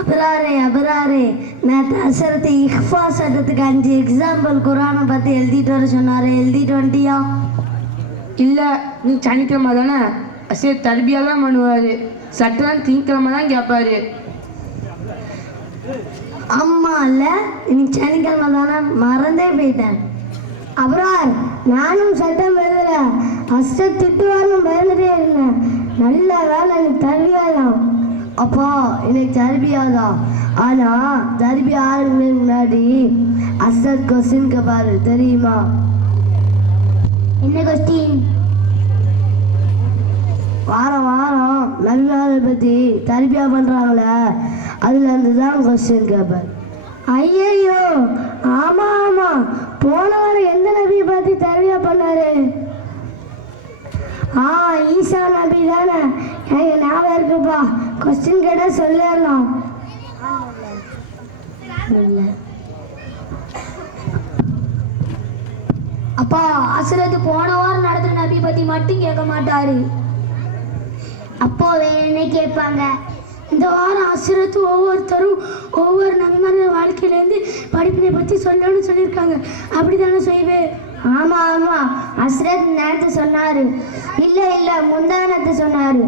அபராரே நேற்று அசரத்து இஹ்ஃபா சட்டத்துக்கு 5 எக்ஸாம்பிள் குரானை பற்றி எழுதிட்டு வர சொன்னார். எழுதிட்டு வந்துட்டியா? இல்லை, நீ சனிக்கிழமை தானே அசர் தர்பியாக தான் பண்ணுவார். சட்டம் திங்கக்கிழமை தான் கேட்பாரு. அம்மா இல்லை, இன்னைக்கு சனிக்கிழமை தானே, மறந்தே போயிட்டேன். அபரார், நானும் சட்டம் எழுதுற அசர் திட்டுவாருன்னு பயந்துட்டே இருந்தேன். நல்ல வேலை எனக்கு தர்பியாதான். அப்பா இன்னைக்கு தர்பியாதான். ஆனால் தர்பியா ஆரம்பிக்கு முன்னாடி அசர் கொஸ்டின் கேட்பாரு, தெரியுமா? என்ன கொஸ்டின்? வாரம் வாரம் நபிமாரை பற்றி தர்பியா பண்ணுறாங்களே, அதுலேருந்து தான் கொஸ்டின் கேட்பார். ஐயோ, ஆமாம் ஆமாம், போன வாரம் எந்த நபியை பற்றி தர்பியா பண்ணாரு? ஈசா நபி தானே, எனக்கு ஞாபகம் இருக்குப்பா. கொஸ்டின் கேட்டால் சொல்லிடலாம். அப்பா, அசரத்து போன வாரம் நடந்த நபி பத்தி மட்டும் கேட்க மாட்டாரு. அப்போ வேற என்ன கேட்பாங்க? இந்த வாரம் அசரத்து ஒவ்வொருத்தரும் ஒவ்வொரு நபிமான வாழ்க்கையிலேருந்து படிப்பினை பற்றி சொல்லணும்னு சொல்லியிருக்காங்க. அப்படித்தானே செய்வே? ஆமாம் ஆமாம், அஸ்ரத் நேரத்து சொன்னார். இல்லை முந்தானத்து சொன்னார்.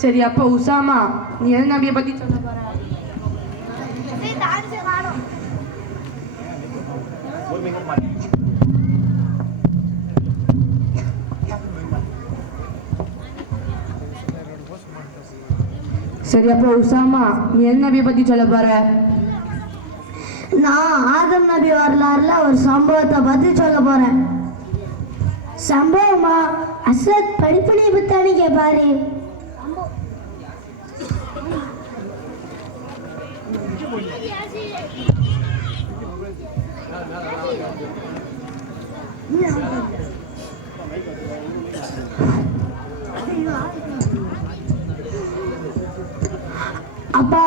சரி, அப்போ உசாமா, நீ எந்த நபியை பற்றி சொல்ல போற? சரி, அப்போ உசாமா, நீ எந்த நபியை பற்றி சொல்ல போற? நான் ஆதம் நபி வரலாறுல ஒரு சம்பவத்தை பற்றி சொல்ல போகிறேன். சம்பவமா? அஸ்ரத் படிப்பினை பத்தானே கேட்பாரு. அப்பா,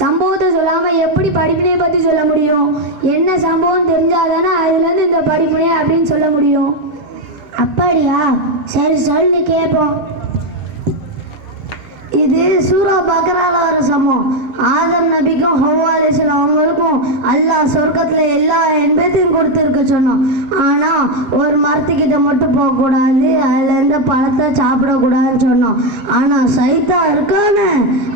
சம்பவத்தை சொல்லாம எப்படி படிப்பினையை பத்தி சொல்ல முடியும்? என்ன சம்பவம் தெரிஞ்சாதானே அதுல இருந்து இந்த படிப்பினை அப்படின்னு சொல்ல முடியும். அப்படியா? சரி சொல்லு கேட்போம். இது சூரா பக்ரால வர சம்பவம். ஆதம் நபிக்கும் ஹவ்வா அலைஹிஸ்ஸலாம் அவங்களுக்கும் அல்லாஹ் சொர்க்கத்தில் எல்லா இன்பத்தையும் கொடுத்துருக்க சொன்னோம். ஆனால் ஒரு மரத்துக்கிட்ட மட்டும் போகக்கூடாது, அதில் இருந்த பழத்தை சாப்பிடக்கூடாதுன்னு சொன்னோம். ஆனால் சைத்தான் இருக்கானே,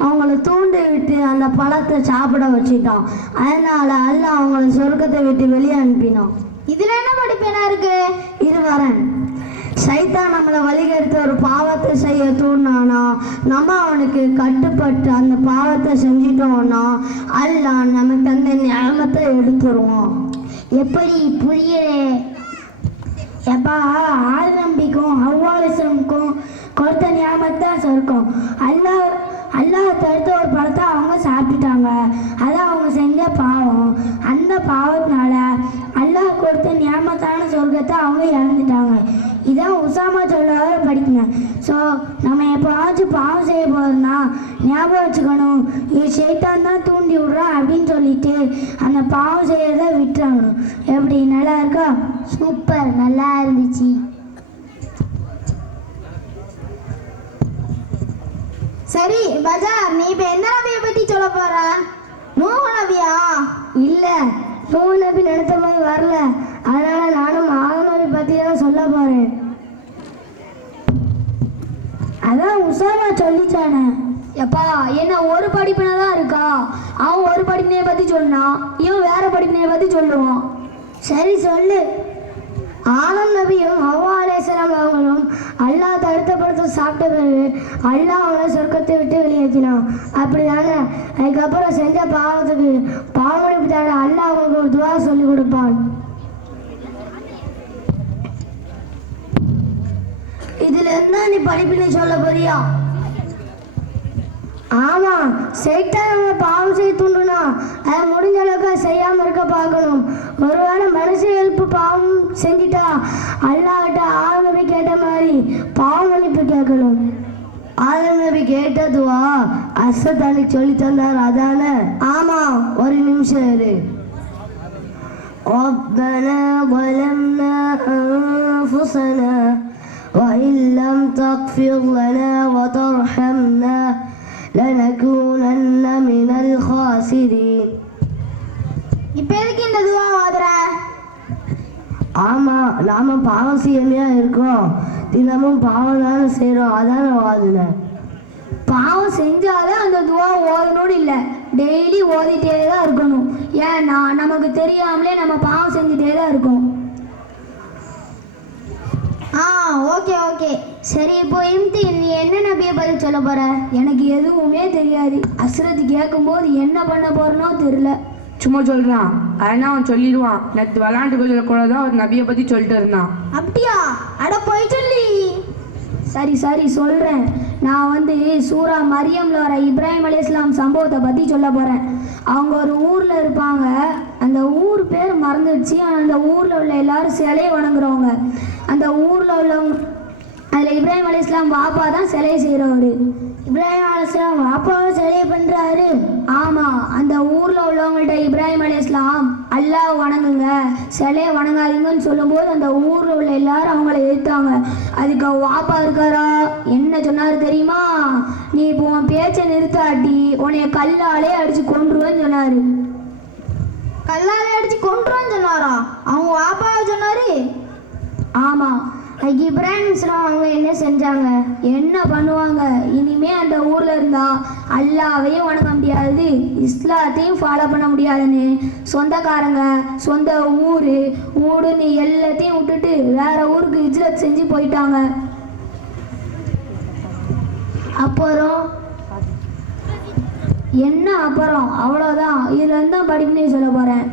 அவங்கள தூண்டி விட்டு அந்த பழத்தை சாப்பிட வச்சுட்டான். அதனால் அல்லாஹ் அவங்கள சொர்க்கத்தை விட்டு வெளியே அனுப்பினோம். இதுல என்ன படிப்பினா இருக்கு? இது வரேன். சைத்தான் நம்மளை வழிகெடுத்து ஒரு பாவத்தை செய்ய தூண்டினானா, நம்ம அவனுக்கு கட்டுப்பட்டு அந்த பாவத்தை செஞ்சிட்டோம்னா அல்லாஹ் நமக்கு அந்த நியமத்தை எடுத்துருவோம். எப்படி? புரியலே. எப்பா, ஆதம்பிக்கும் ஹவ்வா அலைஹிஸ்ஸலாமுக்கும் கொடுத்த நியாமத்தான் சொர்க்கம். அல்லாஹ் தடுத்த ஒரு பழத்தை அவங்க சாப்பிட்டுட்டாங்க. அதான் அவங்க செஞ்ச பாவம். அந்த பாவத்தினால அல்லாஹ் கொடுத்த நியாமத்தான சொர்க்கத்தை அவங்க இழந்துட்டாங்க. இதான் உசாமா சொல்ல படிக்கணும். ஸோ நம்ம எப்போவாச்சும் பாவம் செய்ய போகிறோம்னா ஞாபகம் வச்சுக்கணும், இது சைத்தான் தான் தூண்டி விட்றான் அப்படின்னு சொல்லிட்டு அந்த பாவம் செய்யறத விட்டுறாங்க. எப்படி? நல்லா இருக்கா? சூப்பர், நல்லா இருந்துச்சு. சரி பஜார், நீ இப்ப எந்த நபியை பத்தி சொல்ல போற? நூஹ் நபியா? இல்லை, நூஹ் நபி நினைத்த மாதிரி வரல. அதனால நானும் ஆதம் நபி பற்றி தான் சொல்ல போகிறேன். அதான் உசாமா சொல்லிச்சானே. எப்பா, என்ன ஒரு படிப்பினை தான் இருக்கா? அவன் ஒரு படிப்பினையை பத்தி சொன்னான், இவன் வேற படிப்பினையை பத்தி சொல்லுவான். சரி சொல்லு. ஆதம் நபியும் ஹவ்வா அலைஹிஸ்ஸலாம் அவங்களும் அல்லாஹ் தடுத்த பழத்தை சாப்பிட்ட பிறகு அல்லாஹ் அவங்கள சொர்க்கத்தை விட்டு வெளியேற்றினான். அப்படிதானே? அதுக்கப்புறம் செஞ்ச பாவத்துக்கு பாவமன்னிப்பு தேட அல்லாஹ் அவங்களுக்கு ஒரு துவா சொல்லி கொடுப்பான். இதுல இருந்தா நீ படிப்பினை சொல்ல போறியா? ஆமாம், சைத்தான் நம்ம பாவம் செய்ய தூண்டுனா அதை முடிஞ்ச அளவுக்கு செய்யாமல் இருக்க பார்க்கணும். ஒருவேளை மனுஷ எழுப்பு பாவம் செஞ்சிட்டா அல்லாஹ்கிட்ட ஆதம் நபி கேட்ட மாதிரி பாவம் மன்னிப்பு கேட்கணும். ஆதம் நபி கேட்டதுவா அஸ்ஸத் அலி சொல்லி தந்தார், அதானே? ஆமாம், ஒரு நிமிஷம் இரு. ربنا ظلمنا أنفسنا وإن لم تغفر لنا وترحمنا لنكونن من الخاسرين. இப்போ எதுக்கு இந்த துவா ஓதுற? ஆமா, நாம பாவம் செய்யாமையா இருக்கோம், தினமும் பாவம் தானே செய்யறோம், அதான வாதுனேன். பாவம் செஞ்சாலும் அந்த துவா ஓதணும்னு இல்லை, டெய்லி ஓதிட்டே தான் இருக்கணும். ஏன்னா நமக்கு தெரியாமலே நம்ம பாவம் செஞ்சுட்டே தான் இருக்கோம். Okay okay. சரி, இப்போ இம்தின் நீ என்ன நபியை பற்றி சொல்ல போற? எனக்கு எதுவுமே தெரியாது. அஸ்ரத் கேட்கும்போது என்ன பண்ண போறனோ தெரியல. சும்மா சொல்கிறான், அதனால் அவன் சொல்லிடுவான். நேற்று விளாண்டு கூட தான் ஒரு நபியை பற்றி சொல்லிட்டு இருந்தான். அப்படியா? அட போய் சொல்லி. சரி சரி சொல்கிறேன். நான் சூரா மரியம்ல வர இப்ராஹிம் அலைஹிஸ்ஸலாம் சம்பவத்தை பற்றி சொல்ல போகிறேன். அவங்க ஒரு ஊரில் இருப்பாங்க. அந்த ஊர் பேர் மறந்துடுச்சு. ஆனால் அந்த ஊரில் உள்ள எல்லாரும் சிலையை வணங்குறவங்க. அந்த ஊரில் உள்ளவங்க அதில் இப்ராஹிம் அலைஹிஸ்ஸலாம் வாப்பா தான் சிலையை செய்கிறவர். இப்ராஹிம் அலைஹிஸ்ஸலாம் வாப்பாவை சிலையை பண்ணுறாரு. ஆமாம், அந்த ஊரில் உள்ளவங்கள்ட்ட இப்ராஹிம் அலைஹிஸ்ஸலாம் அல்லாஹ் வணங்குங்க, சிலையை வணங்காதீங்கன்னு சொல்லும்போது அந்த ஊரில் உள்ள எல்லாரும் அவங்கள எதிர்த்தாங்க. அதுக்கு வாப்பா இருக்காரா என்ன சொன்னார் தெரியுமா? நீ இப்போ உன் பேச்சை நிறுத்தாட்டி உன்னைய கல்லாலே அடித்து கொன்றுவேன்னு சொன்னார். கல்லாலே அடிச்சு கொன்றுன்னு சொன்னாரா? அவங்க வாப்பாவை சொன்னாரு. ஆமாம். அதுக்கு இப்ராஹிம் அலைஹிஸ்ஸலாம் அவங்க என்ன செஞ்சாங்க? என்ன பண்ணுவாங்க? இனிமே அந்த ஊரில் இருந்தா அல்லாவையும் வணங்க முடியாது, இஸ்லாத்தையும் ஃபாலோ பண்ண முடியாதுன்னு சொந்தக்காரங்க, சொந்த ஊடுன்னு எல்லாத்தையும் விட்டுட்டு வேற ஊருக்கு ஹிஜ்ரத் செஞ்சு போயிட்டாங்க. அப்புறம் என்ன அப்புறம்? அவ்வளோதான். இதுலேருந்து தான் படிப்புனே சொல்ல போகிறேன்.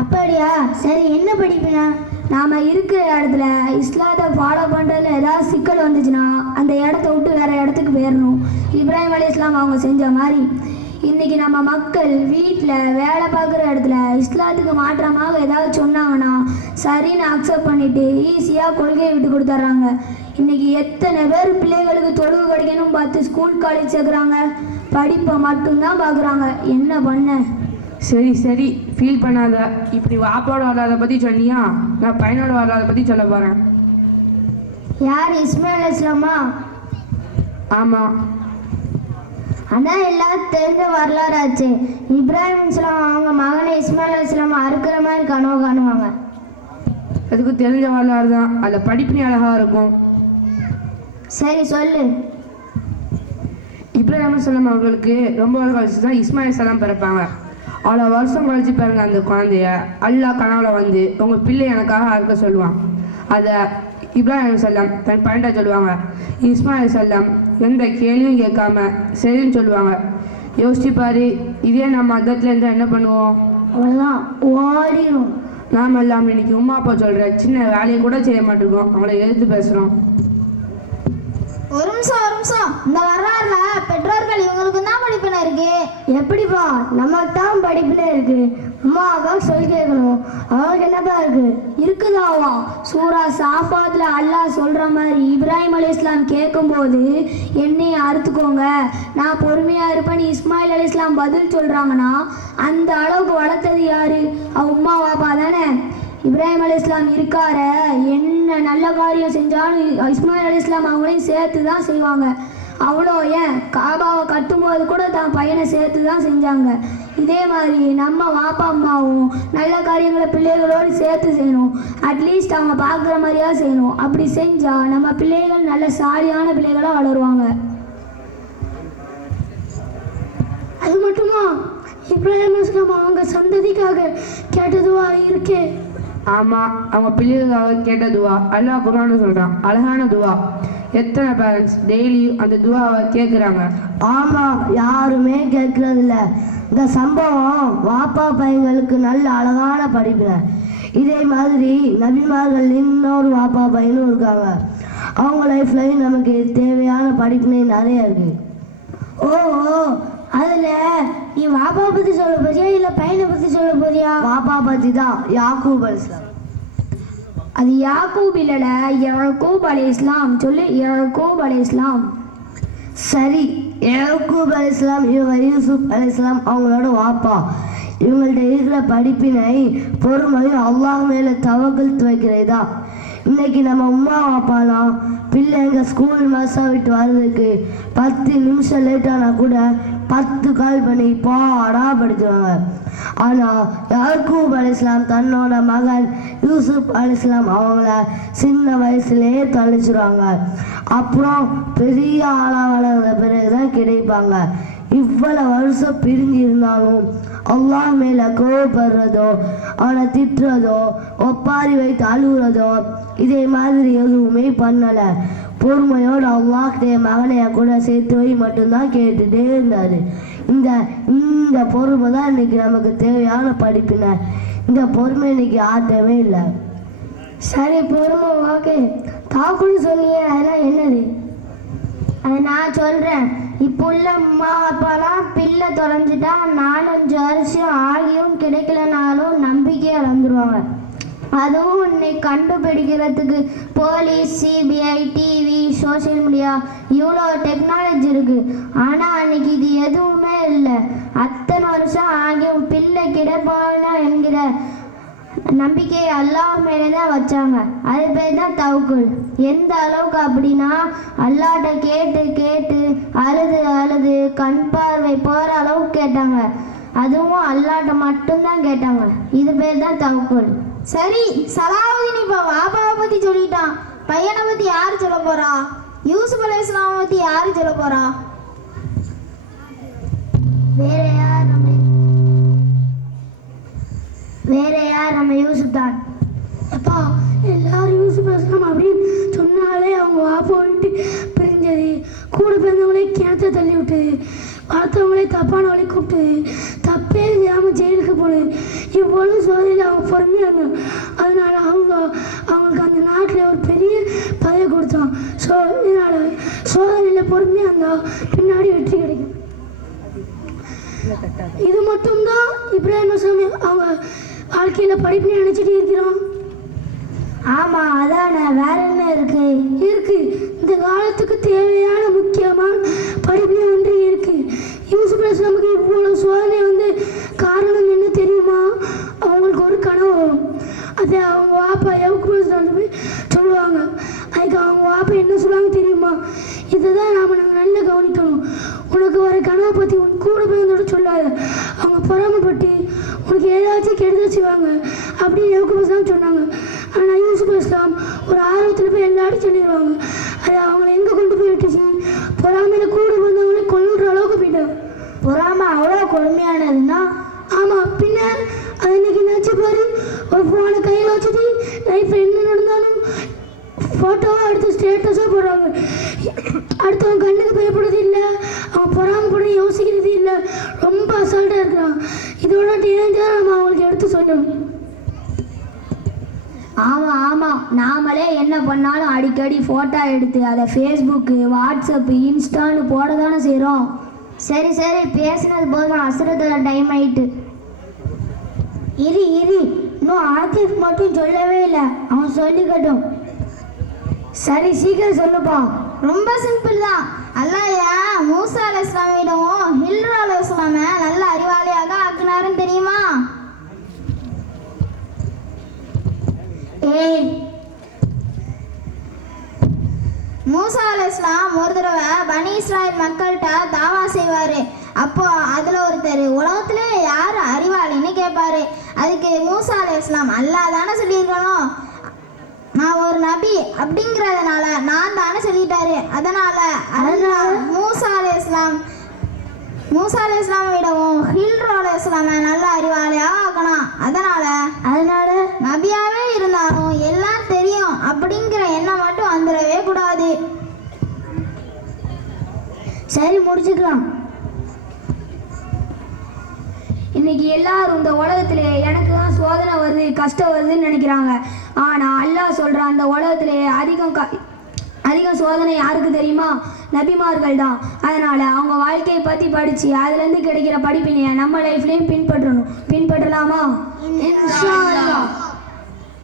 அப்படியா? சரி, என்ன படிப்பினா? நாம் இருக்கிற இடத்துல இஸ்லாத்தை ஃபாலோ பண்ணுறதுல ஏதாவது சிக்கல் வந்துச்சுன்னா அந்த இடத்த விட்டு வேறு இடத்துக்கு போயிடணும். இப்ராஹிம் அலைஹிஸ்ஸலாம் அவங்க செஞ்ச மாதிரி இன்றைக்கி நம்ம மக்கள் வீட்டில் வேலை பார்க்குற இடத்துல இஸ்லாத்துக்கு மாற்றமாக ஏதாவது சொன்னாங்கன்னா சரின்னு அக்செப்ட் பண்ணிவிட்டு ஈஸியாக கொள்கையை விட்டு கொடுத்துட்றாங்க. இன்றைக்கி எத்தனை பேர் பிள்ளைகளுக்கு தொழுவு கிடைக்கணும் பார்த்து ஸ்கூல் காலேஜ் சேர்க்குறாங்க, படிப்பை மட்டும்தான் பார்க்குறாங்க. என்ன பண்ண? சரி சரி, ஃபீல் பண்ணாத. இப்படி வாப்போட வரலாறை பற்றி சொன்னியா, நான் பையனோட வரலாறை பற்றி சொல்ல போகிறேன். யார்? இஸ்மாயில் அலைஹிஸ்ஸலாமா? ஆமாம். அதான் எல்லாரும் தெரிஞ்ச வரலாறாச்சு. இப்ராஹிம் அலைஹிஸ்ஸலாம் அவங்க மகனை இஸ்மாயில் அலைஹிஸ்ஸலாம் அறுக்கிற மாதிரி கனவு காணுவாங்க. அதுக்கு தெரிஞ்ச வரலாறு தான், அதில் படிப்பினி அழகாக இருக்கும். சரி சொல்லு. இப்ராஹிம் அலைஹிஸ்ஸலாம் அவர்களுக்கு ரொம்ப வருஷம் கழிச்சு தான் இஸ்மாயில் அலைஹிஸ்ஸலாம் பிறப்பாங்க. அவ்வளோ வருஷம் கழிச்சு பிறந்த அந்த குழந்தைய அல்லாஹ் கனவுல உங்கள் பிள்ளை எனக்காக அறுக்க சொல்லுவான். அதை இப்ராஹிம் அலைஹிஸ்ஸலாம் தன் பையன்கிட்ட சொல்லுவாங்க. இஸ்மாயில் அலைஹிஸ்ஸலாம் எந்த கேள்வியும் கேட்காம சரின்னு சொல்லுவாங்க. யோசிச்சு பாரு, இதே நம்ம மதத்தில் இருந்தால் என்ன பண்ணுவோம்? அவ்வளோதான், ஓடிடும். நாம் எல்லாம் இன்னைக்கு உமா அப்பா சொல்கிற சின்ன வேலையை கூட செய்ய மாட்டேங்கிறோம், அவங்கள எதிர்த்து பேசுகிறோம். ஒரு நிமிஷம். இந்த வரலாறுல பெற்றோர்கள் இவங்களுக்கு தான் படிப்பின இருக்கு. எப்படிப்பா? நமக்கு தான் படிப்புனே இருக்கு. அம்மா அப்பா சொல்லி கேட்கணும், அவங்களுக்கு என்னப்பா இருக்கு? இருக்குதாவா? சூரா சாஃபாத்தில் அல்லாஹ் சொல்கிற மாதிரி இப்ராஹிம் அலைஹிஸ்ஸலாம் கேட்கும்போது என்னையை அறுத்துக்கோங்க, நான் பொறுமையாக இருப்பேன்னு இஸ்மாயில் அலைஹிஸ்ஸலாம் பதில் சொல்கிறாங்கன்னா அந்த அளவுக்கு வளர்த்தது யாரு? உம்மா வாப்பா தானே. இப்ராஹிம் அலைஹிஸ்ஸலாம் இருக்கார, என்ன நல்ல காரியம் செஞ்சாலும் இஸ்மாயில் அலைஹிஸ்ஸலாம் அவங்களையும் சேர்த்து தான் செய்வாங்க. அவ்வளோ ஏன் காபாவை கட்டும்போது கூட தான் பையனை சேர்த்து தான் செஞ்சாங்க. இதே மாதிரி நம்ம வாப்பா அம்மாவும் நல்ல காரியங்களை பிள்ளைகளோடு சேர்த்து செய்யணும். அட்லீஸ்ட் அவங்க பார்க்குற மாதிரியா செய்யணும். அப்படி செஞ்சால் நம்ம பிள்ளைகள் நல்ல சாலியான பிள்ளைகளாக வளருவாங்க. அது மட்டுமா? இப்ராஹிம் அலைஹிஸ்ஸலாம் அவங்க சந்ததிக்காக கேட்டதுவா இருக்கே. ஆமாம், அவங்க பிள்ளைகளுக்காக கேட்ட துவா அல்லாஹ் குர்ஆன்ல சொல்கிறான். அழகான துவா. எத்தனை பேரண்ட்ஸ் டெய்லி அந்த துவாவை கேட்குறாங்க? ஆமாம், யாருமே கேட்கறது இல்லை. இந்த சம்பவம் வாப்பா பையன்களுக்கு நல்ல அழகான படிப்பின. இதே மாதிரி நபிமார்கள் இன்னொரு வாப்பா பையனும் இருக்காங்க. அவங்க லைஃப்லையும் நமக்கு தேவையான படிப்பினை நிறைய இருக்கு. ஓ, அதுல நீ வாப்பா பத்தி சொல்ல போறியா இல்ல பையனை பத்தி சொல்ல போறியா? வாப்பா பற்றி தான். யாக்கூப் அலைஹிஸ்ஸலாம். அது யாக்கூப் இல்லைல, யாக்கூப் அலைஹிஸ்ஸலாம். சொல்லு, யாக்கூப் அலைஹிஸ்ஸலாம். சரி, யாக்கூப் அலைஹிஸ்ஸலாம் இவங்க யூசுப் அலைஹிஸ்ஸலாம் அவங்களோட வாப்பா. இவங்கள்ட்ட இருக்கிற படிப்பினை பொறுமையும் அல்லாஹ் மேலே தவக்கல் வைக்கிறதா. இன்னைக்கு நம்ம உமா அப்பாலாம் பிள்ளைங்க ஸ்கூல் மாதம் விட்டு வர்றதுக்கு 10 நிமிஷம் லேட்டானா கூட 10 கால் பண்ணி பாடாப்படுத்துவாங்க. ஆனால் யாக்கூப் அலைஹிஸ்ஸலாம் தன்னோட மகன் யூசுப் அலைஹிஸ்ஸலாம் அவங்கள சின்ன வயசுலேயே தொலைச்சிருவாங்க. அப்புறம் பெரிய ஆளாக வளர்ந்த பிறகுதான் கிடைப்பாங்க. இவ்வளவு வருஷம் பிரிஞ்சு இருந்தாலும் அல்லாஹ் மேல கோவப்படுறதோ அவனை திட்டுறதோ ஒப்பாரி வைத்து அழுகுறதோ இதே மாதிரி எதுவுமே பண்ணல. பொறுமையோடு அல்லாஹ்டைய மகனைய கூட சேர்த்து வை மட்டும்தான் கேட்டுட்டே இருந்தாரு. இந்த பொறுமை தான் இன்னைக்கு நமக்கு தேவையான படிப்பினர். இந்த பொறுமை இன்னைக்கு ஆட்டவே இல்லை. சரி பொறுமை ஓகே. தாக்குன்னு சொன்னியே அதெல்லாம் என்னது? அதை நான் சொல்கிறேன். இப்போ உள்ள அம்மா அப்பாலாம் பிள்ளை தொலைஞ்சிட்டா 4-5 வருஷம் ஆகியும் கிடைக்கலனாலும் நம்பிக்கையை இழந்துருவாங்க. அதுவும் இன்னைக்கு கண்டுபிடிக்கிறதுக்கு police, CBI, TV, social media இவ்வளோ டெக்னாலஜி இருக்குது. ஆனால் அன்னைக்கு இது எதுவுமே இல்லை. அத்தனை வருஷம் ஆகியும் பிள்ளை கிடைப்பானா என்கிற நம்பிக்கையை அல்லாஹ் மேலே தான் வச்சாங்க. அது பேர் தான் தவக்குல். எந்த அளவுக்கு அப்படின்னா அல்லாட்ட கேட்டு கேட்டு அழுது கண் பார்வை போகிற அளவுக்கு கேட்டாங்க. அதுவும் அல்லாட்ட மட்டும்தான் கேட்டாங்க. இது பேர் தான் தவக்குல். சரி, சலாவுதீன் இப்போ வாப்பாவை பற்றி சொல்லிட்டான். பையனை பற்றி யார் சொல்ல போறா? யூசுப் அலைஹிஸ்ஸலாமை பற்றி யார் சொல்ல போறா? வேற யார் நம்ம யூசுப் தான். அப்பா எல்லாரும் யூசுப் அலைஹிஸ்ஸலாம் அப்படின்னு சொன்னாலே அவங்க வாப்பா விட்டு பிரிஞ்சது, கூட பிறந்தவங்களே கிணத்த தள்ளி விட்டது, வளர்த்தவங்களே தப்பான வழி கூப்பிட்டது, தப்பே செய்யாமல் ஜெயிலுக்கு போனது, இவ்வளவு சோதனையில் அவங்க பொறுமையாக இருந்தாங்க. அதனால அவங்களுக்கு அந்த நாட்டில் ஒரு பெரிய பதவி கொடுத்தான். இதனால சோதனையில் பொறுமையாக இருந்தால் பின்னாடி வெற்றி கிடைக்கும். இது மட்டும்தான் இப்ராஹிம் சாமி அவங்க வாழ்க்கையில் படிப்புன்னு நினச்சிட்டு இருக்கிறோம். ஆமாம், அதானே, வேற என்ன இருக்கு? இந்த காலத்துக்கு தேவையான முக்கியமான படிப்பு ஒன்று இருக்கு. யூசுப் அலைஹிஸ்ஸலாமுக்கு இவ்வளோ சோதனை காரணம் என்ன தெரியுமா? அவங்களுக்கு ஒரு கனவு வரும். அதை அவங்க வாப்பா யாக்கூப் அலைஹிஸ்ஸலாம் போய் சொல்லுவாங்க. அதுக்கு அவங்க வாப்பா என்ன சொல்லுவாங்க தெரியுமா? இதை தான் நாங்கள் நல்லா கவனிக்கணும். உனக்கு வர கனவை பற்றி உன் கூட பிறந்தோட சொல்லாத. அவங்க பொறாமைப்பட்டு உனக்கு ஏதாச்சும் கெடுதல் செய்வாங்க அப்படின்னு யாக்கூப் அலைஹிஸ்ஸலாம் சொன்னாங்க. ஆனால் யூசுப் அலைஹிஸ்ஸலாம் ஒரு ஆர்வத்தில் போய் எல்லாரும் சொல்லிடுவாங்க. அது அவங்கள எங்கே கொண்டு போய் விட்டுச்சு? பொறாமையில் கூட வந்தவங்களே கொல்லுற அளவுக்கு போயிட்டாங்க. பொறாமை அவ்வளோ கொடுமையானதுன்னா? ஆமாம், பின்ன அது இன்னைக்கு நினச்சி பாரு. ஒரு ஃபோனை கையில் வச்சுட்டு லைஃப்பில் என்ன நடந்தாலும் ஃபோட்டோவாக எடுத்து ஸ்டேட்டஸாக போடுறாங்க. அடுத்தவங்க கண்ணுக்கு பயப்படுறது இல்லை, அவங்க பொறாமப்பட யோசிக்கிறது இல்லை, ரொம்ப அசால்ட்டாக இருக்கிறான். இதோட டேஞ்சராக நம்ம அவங்களுக்கு எடுத்து சொல்லணும். ஆமாம், நாமளே என்ன பண்ணாலும் அடிக்கடி ஃபோட்டோ எடுத்து அதை ஃபேஸ்புக்கு, வாட்ஸ்அப்பு, இன்ஸ்டான்னு போட தானே செய்கிறோம். சரி பேசுனது போதும், அசுரத்தோட டைம் ஆயிட்டு. இரு இன்னும் ஆத்திஃப் மட்டும் சொல்லவே இல்லை, அவன் சொல்லிக்கட்டும். சரி சீக்கிரம் சொல்லுப்பா. ரொம்ப சிம்பிள் தான். அல்லாஹ் மூசா அலைஹிஸ்ஸலாமிடமும் ஹில்ர் அலைஹிஸ்ஸலாமை நல்ல அறிவாளியாக ஆக்கினாருன்னு தெரியுமா? மூசா அலைஹிஸ்ஸலாம் ஒரு தடவை பனி இஸ்ராயல் மக்கள்கிட்ட தாவா செய்வார். அப்போ அதில் ஒருத்தர் உலகத்துல யார் அறிவாளின்னு கேட்பாரு. அதுக்கு மூசா அலைஹிஸ்ஸலாம் அல்லாஹ் தானே சொல்லியிருக்கணும், நான் ஒரு நபி அப்படிங்கிறதுனால நான் தானே சொல்லிட்டாரு. அதனால மூசா அலைஹிஸ்ஸலாம் விடவும் ஹில்ர் அலைஹிஸ்ஸலாமை நல்ல அறிவாளியாக ஆக்கணும். அதனால நபியாவே இருந்தாலும் எல்லாம் தெரியும் அப்படிங்கிற எண்ணம் மட்டும் வந்துடவே கூடாது. சரி, முடிச்சுக்கலாம். இன்னைக்கு எல்லாரும் இந்த உலகத்துல எனக்கு தான் சோதனை வருது, கஷ்டம் வருதுன்னு நினைக்கிறாங்க. ஆனால் அல்லாஹ் சொல்கிறான், அந்த உலகத்திலே அதிகம் சோதனை யாருக்கு தெரியுமா? நபிமார்கள் தான். அதனால் அவங்க வாழ்க்கையை பற்றி படித்து அதுலேருந்து கிடைக்கிற படிப்பினையை நம்ம லைஃப்லேயும் பின்பற்றலாமா? இன்ஷா அல்லாஹ்.